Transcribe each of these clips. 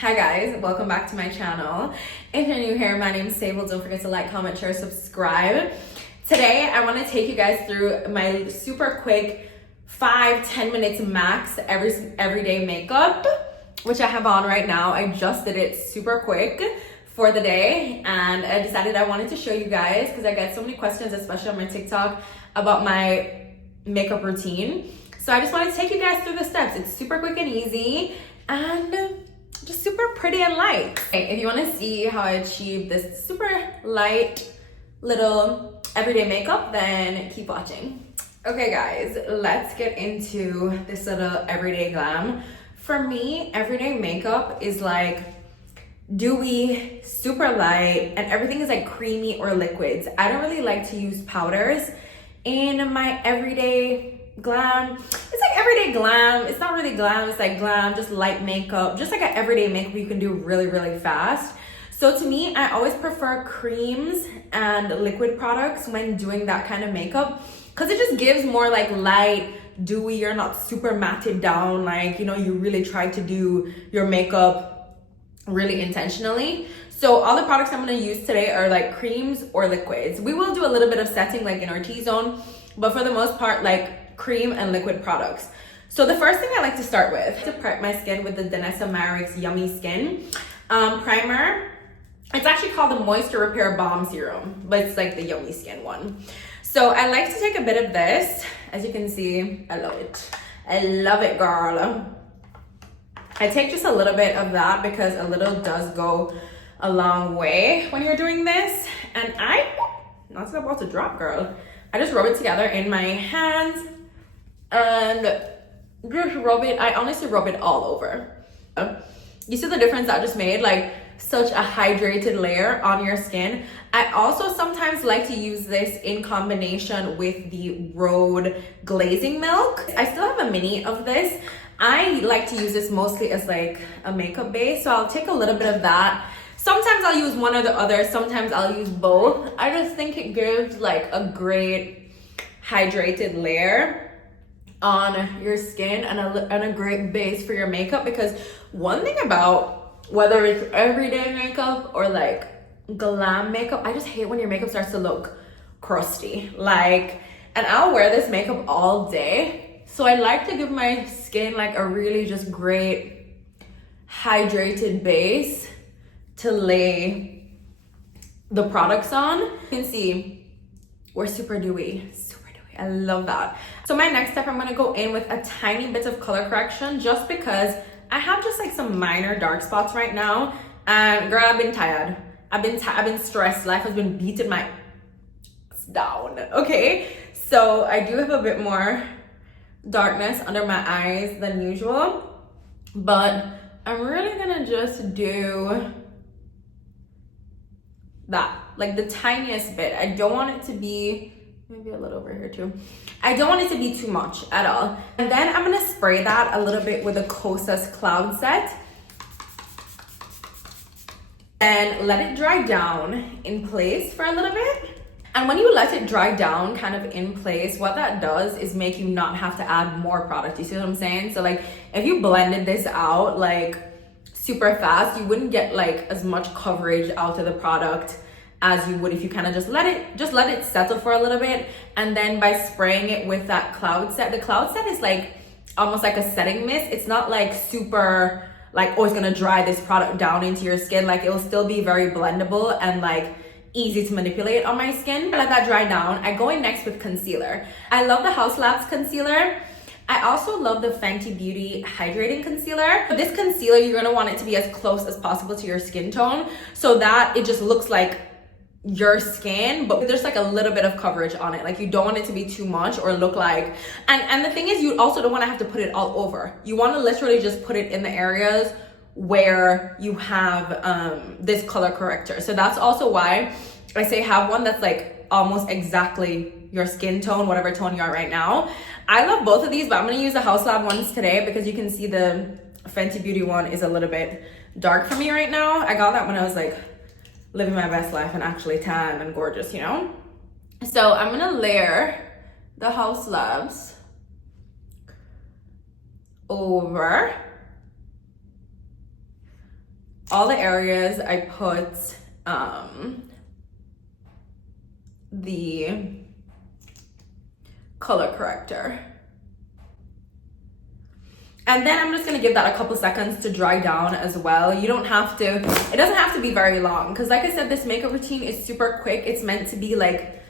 Hi guys, welcome back to my channel. If you're new here, my name is Sable. Don't forget to like, comment, share, subscribe. Today, I want to take you guys through my super quick 5-10 minutes max everyday makeup, which I have on right now. I just did it super quick for the day, and I decided I wanted to show you guys because I get so many questions, especially on my TikTok, about my makeup routine. So I just wanted to take you guys through the steps. It's super quick and easy, and just super pretty and light. Okay, if you want to see how I achieve this super light little everyday makeup, then keep watching. Okay guys, let's get into this little everyday glam. For me, everyday makeup is like dewy, super light, and everything is like creamy or liquids. I don't really like to use powders in my everyday glam. It's like everyday glam. It's not really glam, it's like glam, just light makeup, just like an everyday makeup you can do really fast. So to me, I always prefer creams and liquid products when doing that kind of makeup because it just gives more like light, dewy. You're not super matted down, like, you know, you really try to do your makeup really intentionally. So all the products I'm going to use today are like creams or liquids. We will do a little bit of setting like in our T-zone, but for the most part, like cream and liquid products. So the first thing I like to start with to prep my skin with the Danessa Myricks Yummy Skin primer. It's actually called the Moisture Repair Balm Serum, but it's like the Yummy Skin one. So I like to take a bit of this. As you can see, I love it. I love it, girl. I take just a little bit of that because a little does go a long way when you're doing this. And that's about to drop, girl. I just rub it together in my hands and just rub it. I honestly rub it all over. You see the difference that just made? Like such a hydrated layer on your skin. I also sometimes like to use this in combination with the Rhode glazing milk. I still have a mini of this. I like to use this mostly as like a makeup base, so I'll take a little bit of that. Sometimes I'll use one or the other, sometimes I'll use both. I just think it gives like a great hydrated layer on your skin and a great base for your makeup, because one thing about whether it's everyday makeup or like glam makeup, I just hate when your makeup starts to look crusty. Like, and I'll wear this makeup all day. So I like to give my skin like a really just great hydrated base to lay the products on. You can see we're super dewy. I love that. So my next step, I'm gonna go in with a tiny bit of color correction just because I have just like some minor dark spots right now. And girl, I've been tired. I've been stressed. Life has been beating my ass down, okay? So I do have a bit more darkness under my eyes than usual, but I'm really gonna just do that, like the tiniest bit. I don't want it to be, maybe a little over here too. I don't want it to be too much at all. And then I'm gonna spray that a little bit with a Kosas Cloud Set and let it dry down in place for a little bit. And when you let it dry down kind of in place, what that does is make you not have to add more product. You see what I'm saying? So like if you blended this out like super fast, you wouldn't get like as much coverage out of the product as you would if you kind of just let it settle for a little bit. And then by spraying it with that cloud set, the cloud set is like almost like a setting mist. It's not like super like, oh, it's gonna dry this product down into your skin. Like it'll still be very blendable and like easy to manipulate on my skin. Let that dry down. I go in next with concealer. I love the House Labs concealer. I also love the Fenty Beauty Hydrating Concealer. For this concealer, you're gonna want it to be as close as possible to your skin tone so that it just looks like your skin, but there's like a little bit of coverage on it. Like you don't want it to be too much or look like, and the thing is, you also don't want to have to put it all over. You want to literally just put it in the areas where you have this color corrector. So that's also why I say have one that's like almost exactly your skin tone, whatever tone you are right now. I love both of these, but I'm going to use the House Lab ones today because you can see the Fenty Beauty one is a little bit dark for me right now. I got that when I was like living my best life and actually tan and gorgeous, you know? So I'm gonna layer the House Labs over all the areas I put the color corrector. And then I'm just gonna give that a couple seconds to dry down as well. You don't have to, it doesn't have to be very long, because like I said, this makeup routine is super quick. It's meant to be like,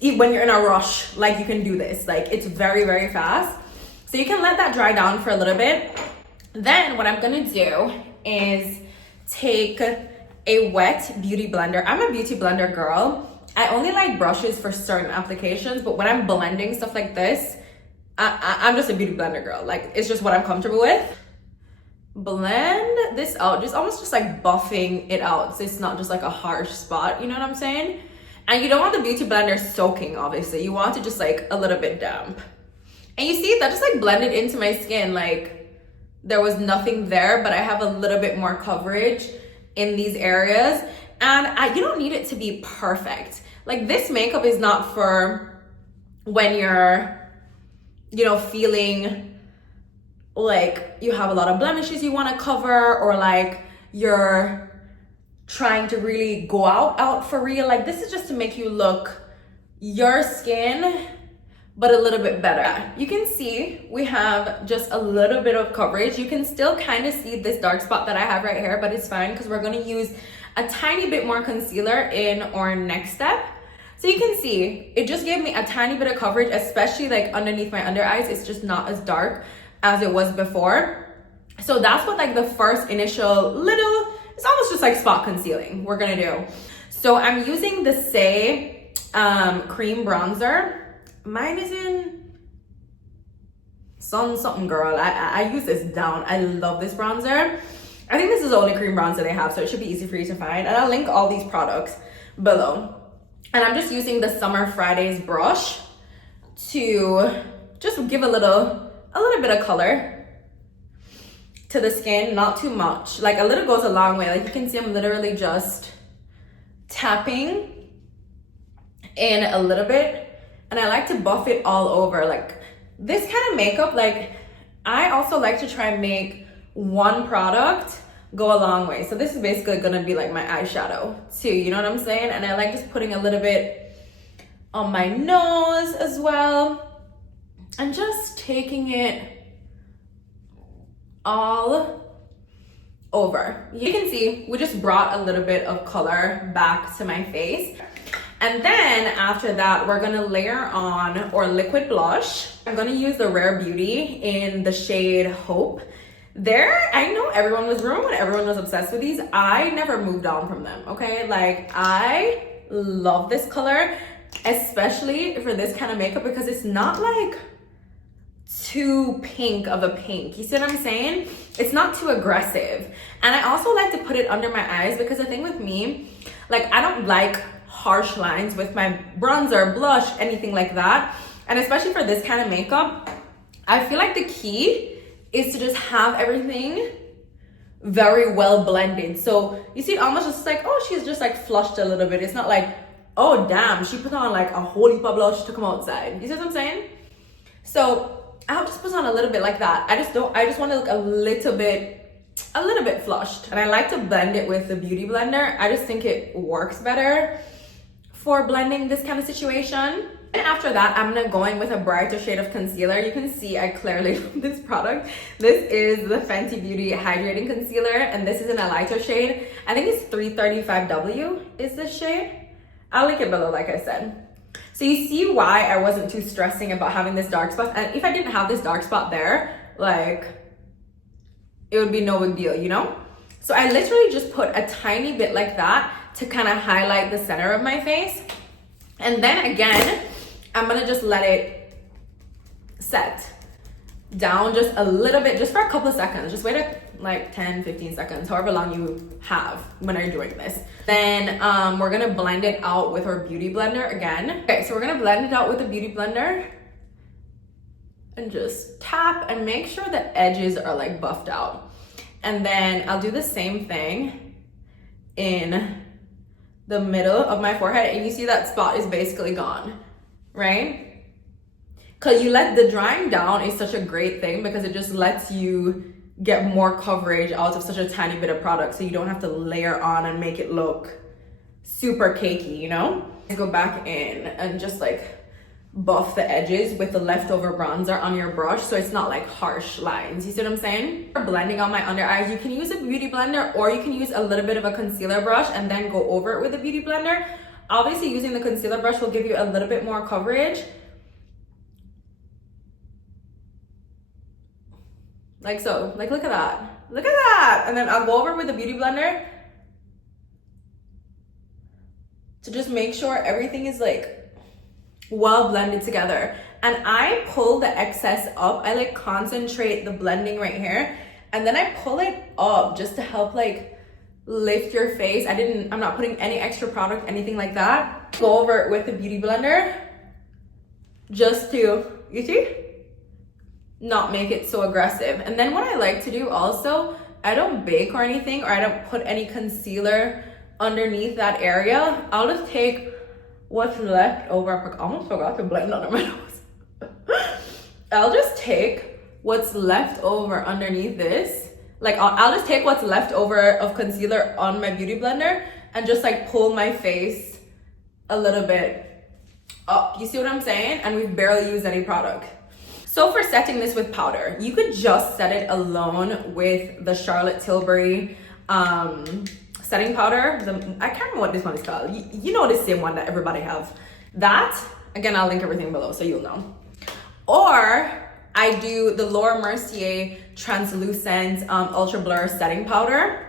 when you're in a rush, like you can do this. Like it's very, very fast. So you can let that dry down for a little bit. Then what I'm gonna do is take a wet beauty blender. I'm a beauty blender girl. I only like brushes for certain applications, but when I'm blending stuff like this, I'm just a beauty blender girl. Like it's just what I'm comfortable with. Blend this out, just almost just like buffing it out, so it's not just like a harsh spot, you know what I'm saying? And you don't want the beauty blender soaking, obviously. You want it just like a little bit damp. And you see that just like blended into my skin, like there was nothing there, but I have a little bit more coverage in these areas. And you don't need it to be perfect. Like this makeup is not for when you're, you know, feeling like you have a lot of blemishes you want to cover, or like you're trying to really go out for real. Like this is just to make you look your skin, but a little bit better. You can see we have just a little bit of coverage. You can still kind of see this dark spot that I have right here, but it's fine because we're going to use a tiny bit more concealer in our next step. So you can see it just gave me a tiny bit of coverage, especially like underneath my under eyes. It's just not as dark as it was before. So that's what like the first initial little, it's almost just like spot concealing we're gonna do. So I'm using the Say cream bronzer. Mine is in something girl. I use this down. I love this bronzer. I think this is the only cream bronzer they have, so it should be easy for you to find. And I'll link all these products below. And I'm just using the Summer Fridays brush to just give a little bit of color to the skin, not too much. Like a little goes a long way. Like you can see I'm literally just tapping in a little bit, and I like to buff it all over. Like this kind of makeup, like I also like to try and make one product go a long way. So this is basically gonna be like my eyeshadow too, you know what I'm saying? And I like just putting a little bit on my nose as well, and just taking it all over. You can see we just brought a little bit of color back to my face. And then after that, we're gonna layer on our liquid blush. I'm gonna use the Rare Beauty in the shade Hope. I know everyone was ruined when everyone was obsessed with these. I never moved on from them, okay? Like I love this color, especially for this kind of makeup, because it's not like too pink of a pink. You see what I'm saying? It's not too aggressive. And I also like to put it under my eyes, because the thing with me, like I don't like harsh lines with my bronzer, blush, anything like that. And especially for this kind of makeup, I feel like the key is to just have everything very well blended. So you see it almost just like, oh, she's just like flushed a little bit. It's not like, oh damn, she put on like a whole heap of blush to come outside. You see what I'm saying? So I'll just put on a little bit like that. I just want to look a little bit flushed. And I like to blend it with the Beauty Blender. I just think it works better for blending this kind of situation. And after that, I'm gonna go in with a brighter shade of concealer. You can see I clearly love this product. This is the Fenty Beauty Hydrating Concealer, and this is in a lighter shade. I think it's 335W is this shade. I'll link it below, like I said. So you see why I wasn't too stressing about having this dark spot. And if I didn't have this dark spot there, like, it would be no big deal, you know? So I literally just put a tiny bit like that to kind of highlight the center of my face. And then again, I'm gonna just let it set down just a little bit, just for a couple of seconds. Just wait like 10, 15 seconds, however long you have when you're doing this. Then we're gonna blend it out with our Beauty Blender again. Okay, so we're gonna blend it out with the Beauty Blender and just tap and make sure the edges are like buffed out. And then I'll do the same thing in the middle of my forehead, and you see that spot is basically gone, right? Because the drying down is such a great thing, because it just lets you get more coverage out of such a tiny bit of product, so you don't have to layer on and make it look super cakey, you know? Go back in and just like buff the edges with the leftover bronzer on your brush so it's not like harsh lines. You see what I'm saying? For blending on my under eyes, you can use a beauty blender or you can use a little bit of a concealer brush and then go over it with a beauty blender. Obviously, using the concealer brush will give you a little bit more coverage. Like so. Like, look at that. Look at that. And then I'll go over with the beauty blender to just make sure everything is like well blended together. And I pull the excess up. I like concentrate the blending right here, and then I pull it up just to help like lift your face. I'm not putting any extra product, anything like that. Go over it with the beauty blender just to, you see, not make it so aggressive. And then what I like to do also, I don't bake or anything, or I don't put any concealer underneath that area. I'll just take what's left over. I almost forgot to blend under my nose. I'll just take what's left over underneath this. Like I'll just take what's left over of concealer on my beauty blender and just like pull my face a little bit up. You see what I'm saying? And we've barely used any product. So for setting this with powder, you could just set it alone with the Charlotte Tilbury setting powder. I can't remember what this one is called. You know, the same one that everybody have. That, again, I'll link everything below so you'll know. Or I do the Laura Mercier translucent ultra blur setting powder.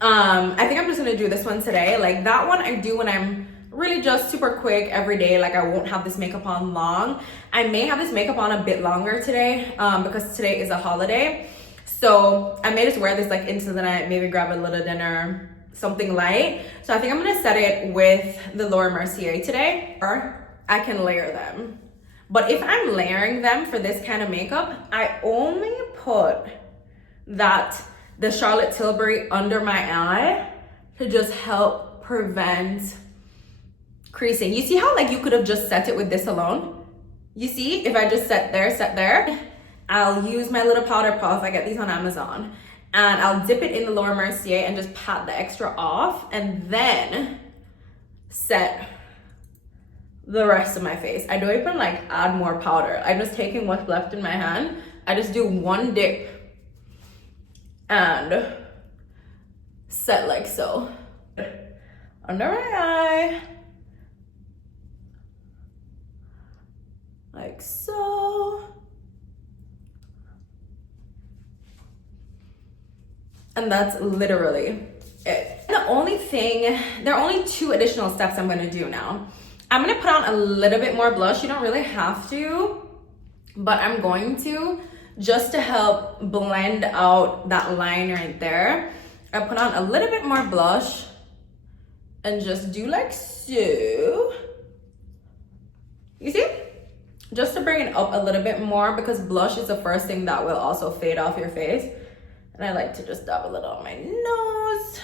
I think I'm just gonna do this one today. Like that one I do when I'm really just super quick every day. Like I won't have this makeup on long. I may have this makeup on a bit longer today because today is a holiday. So I may just wear this like into the night, maybe grab a little dinner, something light. So I think I'm gonna set it with the Laura Mercier today, or I can layer them. But if I'm layering them for this kind of makeup, I only put the Charlotte Tilbury under my eye to just help prevent creasing. You see how like you could have just set it with this alone? You see, if I just set there, I'll use my little powder puff. I get these on Amazon. And I'll dip it in the Laura Mercier and just pat the extra off and then set the rest of my face. I don't even like add more powder. I'm just taking what's left in my hand. I just do one dip and set like so. Under my eye. Like so. And that's literally it. There are only 2 additional steps I'm gonna do now. I'm gonna put on a little bit more blush. You don't really have to, but I'm going to, just to help blend out that line right there. I put on a little bit more blush and just do like so. You see? Just to bring it up a little bit more, because blush is the first thing that will also fade off your face. And I like to just dab a little on my nose.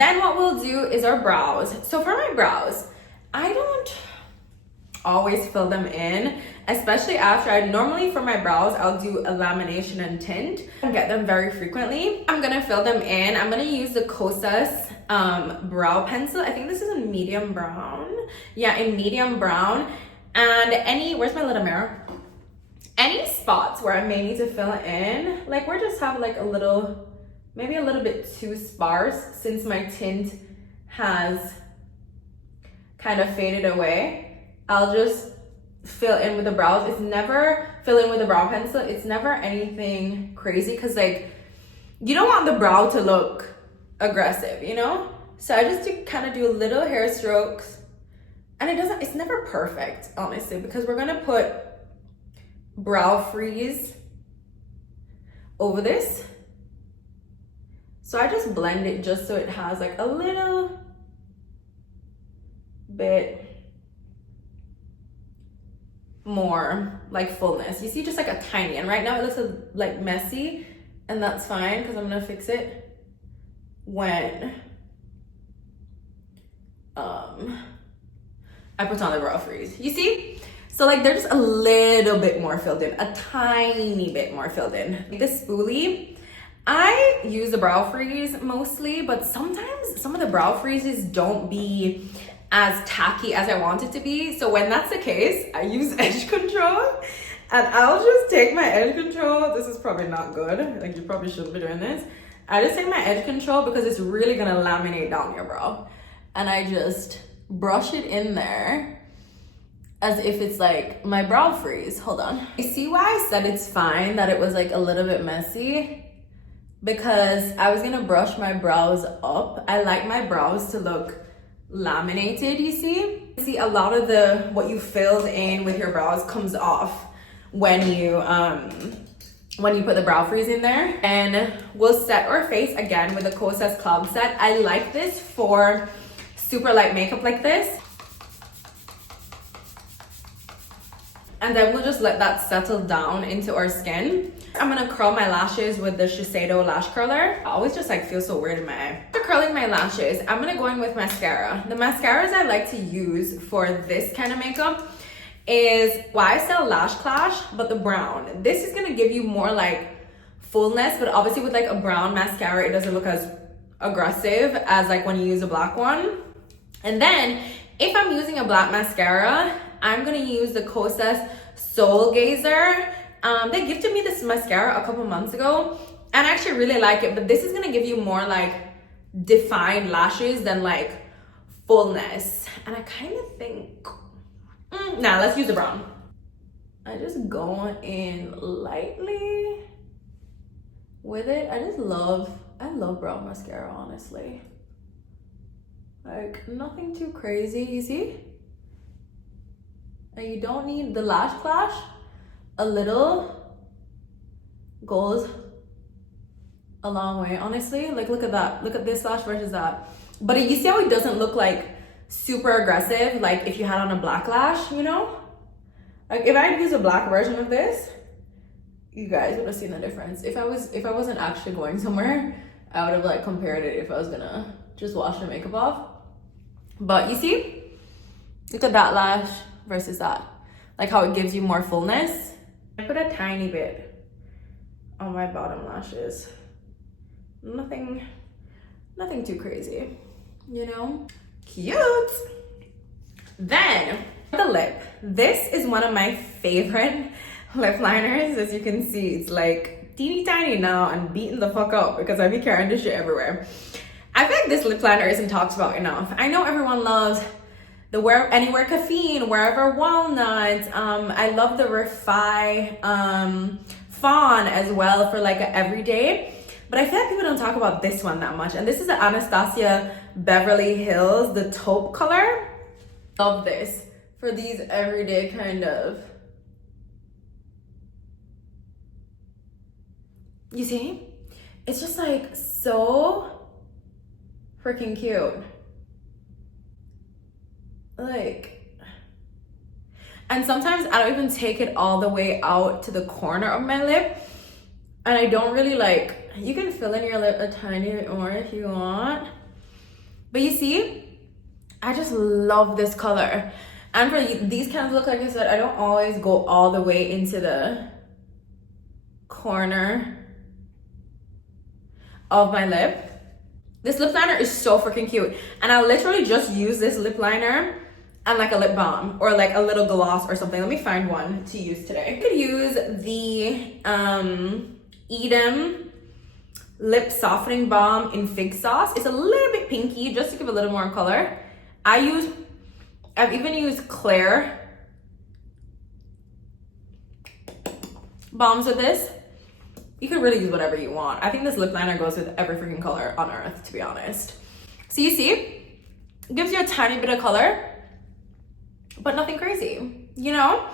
Then what we'll do is our brows. So for my brows, I don't always fill them in, especially after normally for my brows, I'll do a lamination and tint. I get them very frequently. I'm gonna fill them in. I'm gonna use the Kosas brow pencil. I think this is in medium brown. Yeah, in medium brown. And where's my little mirror? Any spots where I may need to fill it in, like where just have like maybe a little bit too sparse since my tint has kind of faded away, I'll just fill in with the brows. It's never fill in with the brow pencil. It's never anything crazy because like you don't want the brow to look aggressive, you know? So I just kind of do little hair strokes, and it's never perfect, honestly, because we're gonna put brow freeze over this. So I just blend it just so it has like a little bit more like fullness. You see, just like a tiny, and right now it looks like messy, and that's fine because I'm gonna fix it when I put on the brow freeze. You see? So like they're just a little bit more filled in, a tiny bit more filled in. This spoolie, I use the brow freeze mostly, but sometimes some of the brow freezes don't be as tacky as I want it to be. So when that's the case, I use edge control, and I'll just take my edge control. This is probably not good. Like, you probably shouldn't be doing this. I just take my edge control because it's really gonna laminate down your brow. And I just brush it in there as if it's like my brow freeze. Hold on. You see why I said it's fine that it was like a little bit messy? Because I was gonna brush my brows up. I like my brows to look laminated, you see? See, a lot of what you filled in with your brows comes off when you put the brow freeze in there. And we'll set our face again with the Kosas Cloud Set. I like this for super light makeup like this. And then we'll just let that settle down into our skin. I'm gonna curl my lashes with the Shiseido lash curler. I always just like feel so weird in my eye. After curling my lashes, I'm gonna go in with mascara. The mascaras I like to use for this kind of makeup is YSL Lash Clash, but the brown. This is gonna give you more like fullness, but obviously with like a brown mascara, it doesn't look as aggressive as like when you use a black one. And then if I'm using a black mascara, I'm gonna use the Kosas Soul Gazer. They gifted me this mascara a couple months ago, and I actually really like it, but this is gonna give you more like defined lashes than like fullness. And I kind of think, nah, let's use the brown. I just go in lightly with it. I love brown mascara, honestly. Like, nothing too crazy, you see? And you don't need the lash clash. A little goes a long way, honestly. Like, look at that. Look at this lash versus that. But you see how it doesn't look like super aggressive, like if you had on a black lash, you know? Like, if I had used a black version of this, you guys would have seen the difference. If I wasn't actually going somewhere, I would have like compared it if I was gonna just wash the makeup off. But you see, look at that lash versus that. Like how it gives you more fullness. I put a tiny bit on my bottom lashes. Nothing too crazy, you know? Cute. Then the lip. This is one of my favorite lip liners. As you can see, it's like teeny tiny now and beaten the fuck up because I be carrying this shit everywhere. I feel like this lip liner isn't talked about enough. I know everyone loves the Anywhere Caffeine, Wherever Walnut. I love the Refi Fawn as well for like an everyday. But I feel like people don't talk about this one that much. And this is the Anastasia Beverly Hills, the taupe color. Love this for these everyday kind of. You see? It's just like so freaking cute. Like, and sometimes I don't even take it all the way out to the corner of my lip, and I don't really like, you can fill in your lip a tiny bit more if you want, but you see, I just love this color. And for these kinds of look, like I said, I don't always go all the way into the corner of my lip. This lip liner is so freaking cute, and I literally just use this lip liner and like a lip balm or like a little gloss or something. Let me find one to use today. I could use the Edam Lip Softening Balm in Fig Sauce. It's a little bit pinky just to give a little more color. I've even used Claire balms with this. You can really use whatever you want. I think this lip liner goes with every freaking color on earth, to be honest. So you see, it gives you a tiny bit of color, but nothing crazy, you know?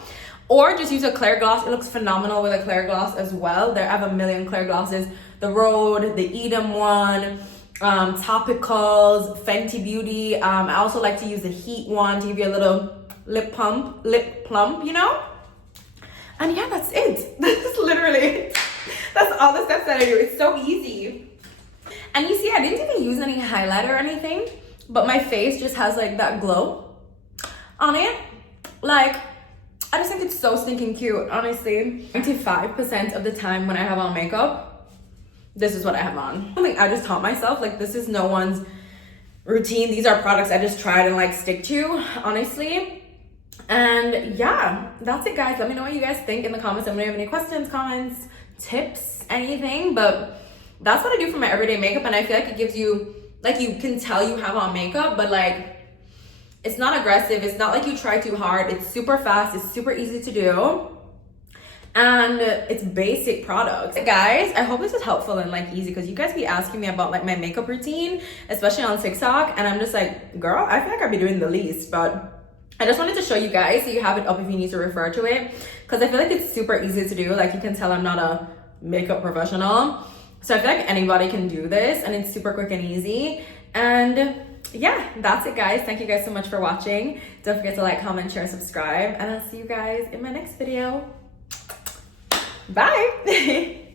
Or just use a Claire gloss. It looks phenomenal with a Claire gloss as well. I have a million Claire glosses. The Rhode, the Edam one, Topicals, Fenty Beauty. I also like to use the Heat one to give you a little lip plump, you know? And yeah, that's it. That's literally, that's all the steps that I do. It's so easy. And you see, I didn't even use any highlighter or anything, but my face just has like that glow on it. Like, I just think it's so stinking cute, honestly. 95% of the time when I have on makeup, this is what I have on. I just taught myself, like, this is no one's routine. These are products I just tried and like stick to, honestly. And yeah, that's it, guys. Let me know what you guys think in the comments. Let me know if you have any questions, comments, tips, anything. But that's what I do for my everyday makeup, and I feel like it gives you, like, you can tell you have on makeup, but like, it's not aggressive. It's not like you try too hard. It's super fast. It's super easy to do. And it's basic products. Guys, I hope this is helpful and like easy, because you guys be asking me about like my makeup routine, especially on TikTok, and I'm just like, girl, I feel like I'd be doing the least. But I just wanted to show you guys so you have it up if you need to refer to it, because I feel like it's super easy to do. Like, you can tell I'm not a makeup professional, so I feel like anybody can do this, and it's super quick and easy. And yeah, that's it, guys. Thank you guys so much for watching. Don't forget to like, comment, share, subscribe, and I'll see you guys in my next video. Bye.